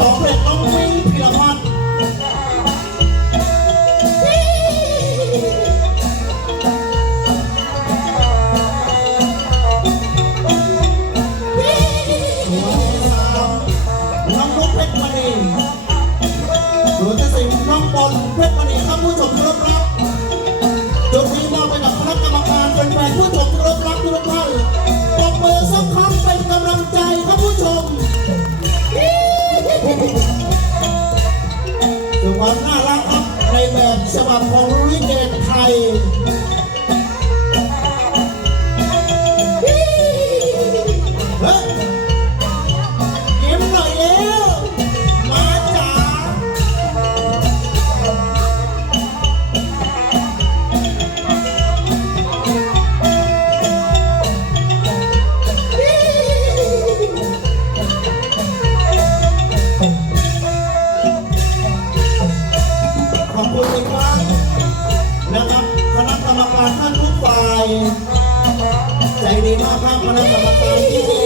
สองเพลงน้องมิ้งพิรพัฒน์หัวสามน้องนุ๊กเพชรมณีหัวที่สี่น้องบอลเพชรมณี ความน่ารักในแบบฉบับของลิเกไทย ขอบคุณอีกครั้งนะครับคณะกรรมการท่านทุกฝ่ายใจดีมากครับคณะกรรมการที่ดี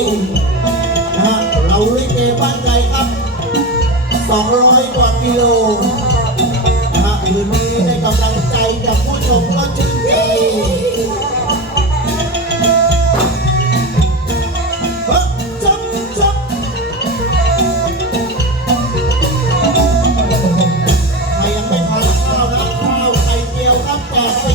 นะฮะเราลิเกบ้านใจครับ 200 กว่ากิโลนะฮะคืนนี้ได้กำลังใจจากผู้ จี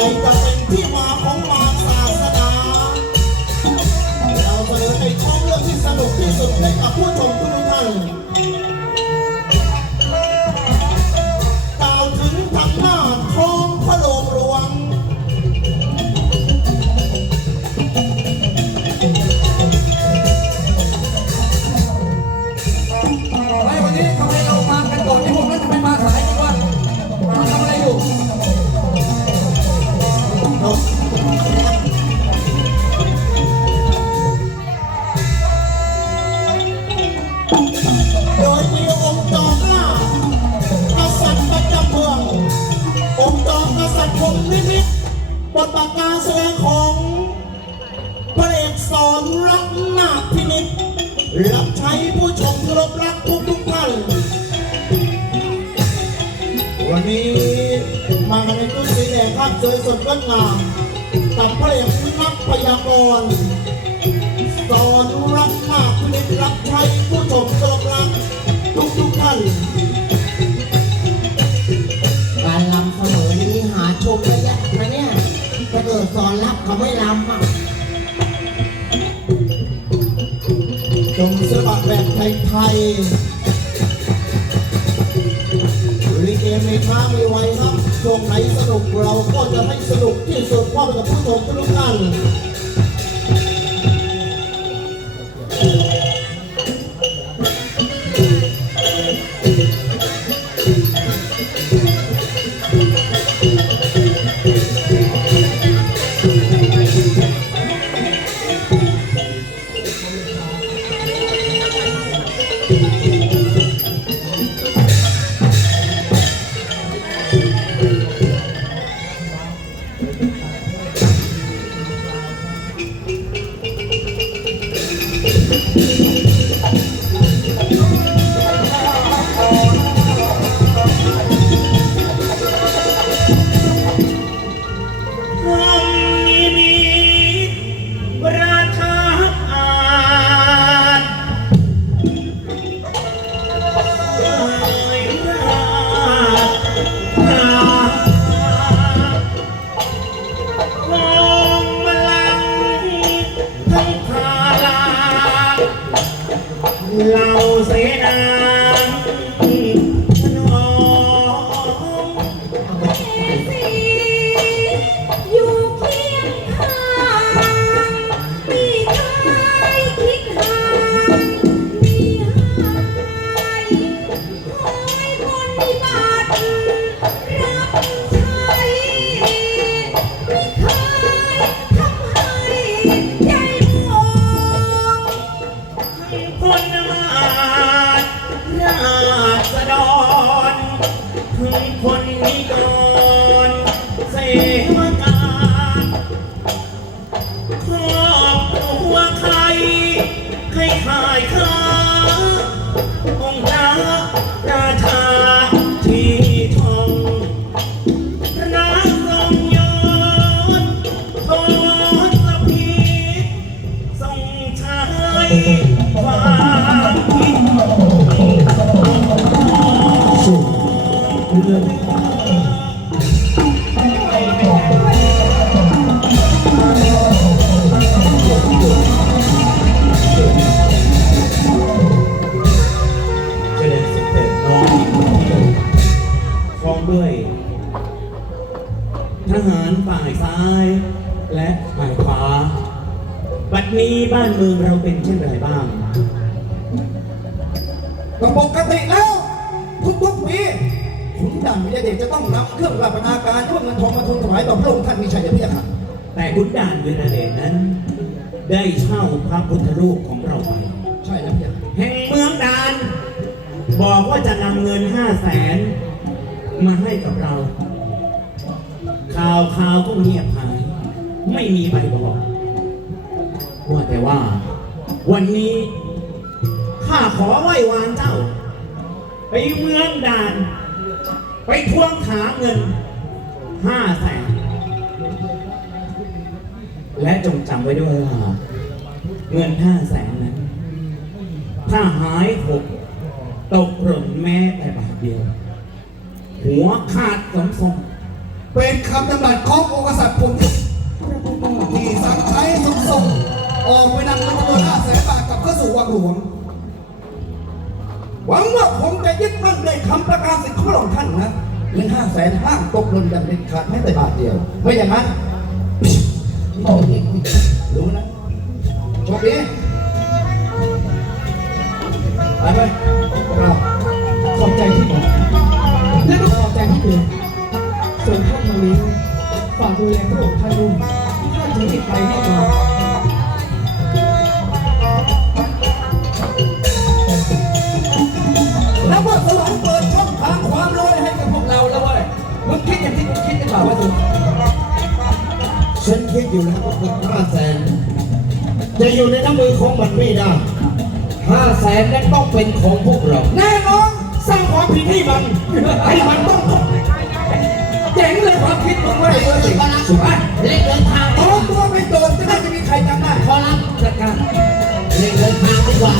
อะ โดยมีองค์จอมหน้ากษัตริย์ประจำเมือง องค์จอมกษัตริย์คมนิมิตบทบาทการแสดงของพระเอกสอนรักนาคพินิจรับใช้ผู้ชมที่รบรักทุกทุกๆท่านวันนี้มากันในชุดสีแดงครับสวยสดงดงาม กับพระเอกนักพยากรณ์สอนรักนาคพินิจรับใช้ผู้ชมที่รบรักทุกทุกท่าน การลำเสมอนี้หาชมได้ยากนะเนี่ยถ้าเกิดสอนรับเขาไม่ลำอะจงสบัดแบบไทยๆลิเกไม่ช้าไม่ไวครับ วงไหนสนุกเราก็จะให้สนุกที่สุดพ่อไปกับผู้ชมทุกท่าน และฝ่ายขวาบัดนี้บ้านเมืองเราเป็นเช่นไรบ้าง ก็ปกติแล้ว ทุกๆปีขุนด่านวิทยาเดชจะต้องนำเครื่องราชบรรณาการด้วยเงินทองมาทุนถวายต่อพระองค์ท่านมีชัยพระยาค่ะแต่ขุนด่านเวรเดชนั้น ได้เช่าพระพุทธรูปของเราไปใช่แล้วพระยาค่ะแห่งเมืองดาน บอกว่าจะนำเงินห้าแสนมาให้กับเรา ข่าวข่าวก็เงียบหาย ไม่มีใบบอกว่าแต่ว่า วันนี้ข้าขอไหว้วานเจ้า ไปเมืองดาน ไปทวงถามเงินห้าแสนและจงจำไว้ด้วยว่าเงินห้าแสนนั้น ถ้าหายหกตกหล่นแม้แต่บาทเดียว หัวขาดสมทรงเป็นคำจำรัสขององค์กษัตริย์ผม ที่สังใช้สมทรงออกไปนำเงินจำนวนห้าแสนบาทกลับเข้าสู่วังหลวง หวังว่าผมจะยึดมั่นในคำประกาศสิทธิ์ของพระองค์ท่านนะเงินห้าแสนห้ามตกหล่นอย่างเด็ดขาดแม้แต่บาทเดียว ไม่อย่างนั้นรู้นะโชคดีไปไปเราขอบใจที่บอกและก็ขอบใจที่เตือส่วนท่านมานี้ฝากดูแลพระองค์ท่านด้วย ท่านจะติดไปแน่นอนแล้วเมื่อสวรรค์เปิดช่องทางความรวยให้กับพวกเราแล้วเว้ยมึงคิดอย่างที่กูคิดหรือเปล่าวะทุกฉันคิดอยู่แล้วว่าห้าแสนจะอยู่ในน้ำมือของมันไม่ได้ห้าแสนนั้นต้องเป็นของพวกเรา แน่นอนสร้างความผิดให้มันให้มันต้อง เจ๋งเลยความคิดผมว่าไอ้เบอร์สี่สุภาพเล่นเดินทางตัวตัวไปโดนจะได้จะมีใครจำได้ขอรับจัดการเล็กเดินทางดีกว่า